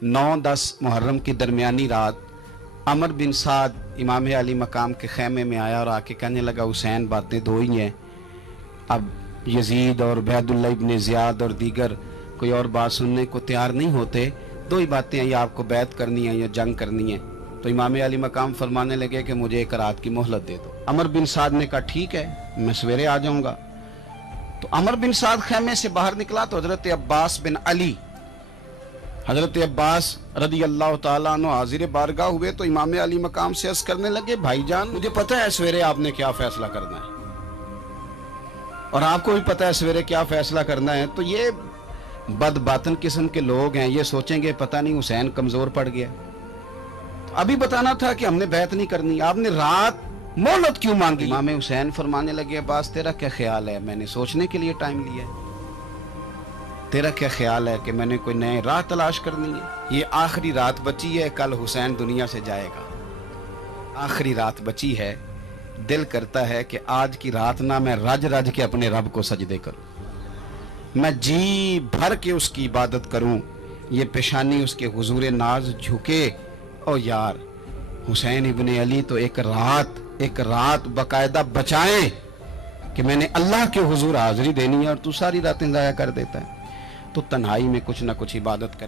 9-10 मुहर्रम की दरमियानी रात अमर बिन साद इमाम अली मकाम के खैमे में आया और आके कहने लगा, हुसैन बातें दो ही हैं, अब यजीद और उबैदुल्लाह इब्न ज़ियाद और दीगर कोई और बात सुनने को तैयार नहीं होते, दो ही बातें हैं, या आपको बैत करनी है या जंग करनी है। तो इमाम अली मकाम फरमाने लगे कि मुझे एक रात की मोहलत दे दो। अमर बिन साद ने कहा ठीक है, मैं सवेरे आ जाऊंगा। तो अमर बिन साद खैमे से बाहर निकला तो हजरत अब्बास बिन अली, हजरत अब्बास रदी अल्लाह ताला अन्हु हाजिर बारगाह हुए तो इमाम अली मकाम से अर्ज करने लगे, भाईजान मुझे पता है सवेरे आपने क्या फैसला करना है और आपको भी पता है सवेरे क्या फैसला करना है। तो ये बदबातन किस्म के लोग हैं, ये सोचेंगे पता नहीं हुसैन कमजोर पड़ गया। तो अभी बताना था कि हमने बैत नहीं करनी, आपने रात मोहलत क्यों मांगी? इमाम हुसैन फरमाने लगे, अब्बास तेरा क्या ख्याल है, मैंने सोचने के लिए टाइम लिया है, तेरा क्या ख्याल है कि मैंने कोई नई राह तलाश करनी है? ये आखिरी रात बची है, कल हुसैन दुनिया से जाएगा, आखिरी रात बची है, दिल करता है कि आज की रात ना मैं रज रज के अपने रब को सजदे करूं, मैं जी भर के उसकी इबादत करूं, ये पेशानी उसके हुजूर नाज झुके। और यार हुसैन इब्ने अली तो एक रात बकायदा बचाएं कि मैंने अल्लाह के हुजूर हाजिरी देनी है और तू सारी रातें ज़ाया कर देता है। तो तन्हाई में कुछ ना कुछ इबादत करे।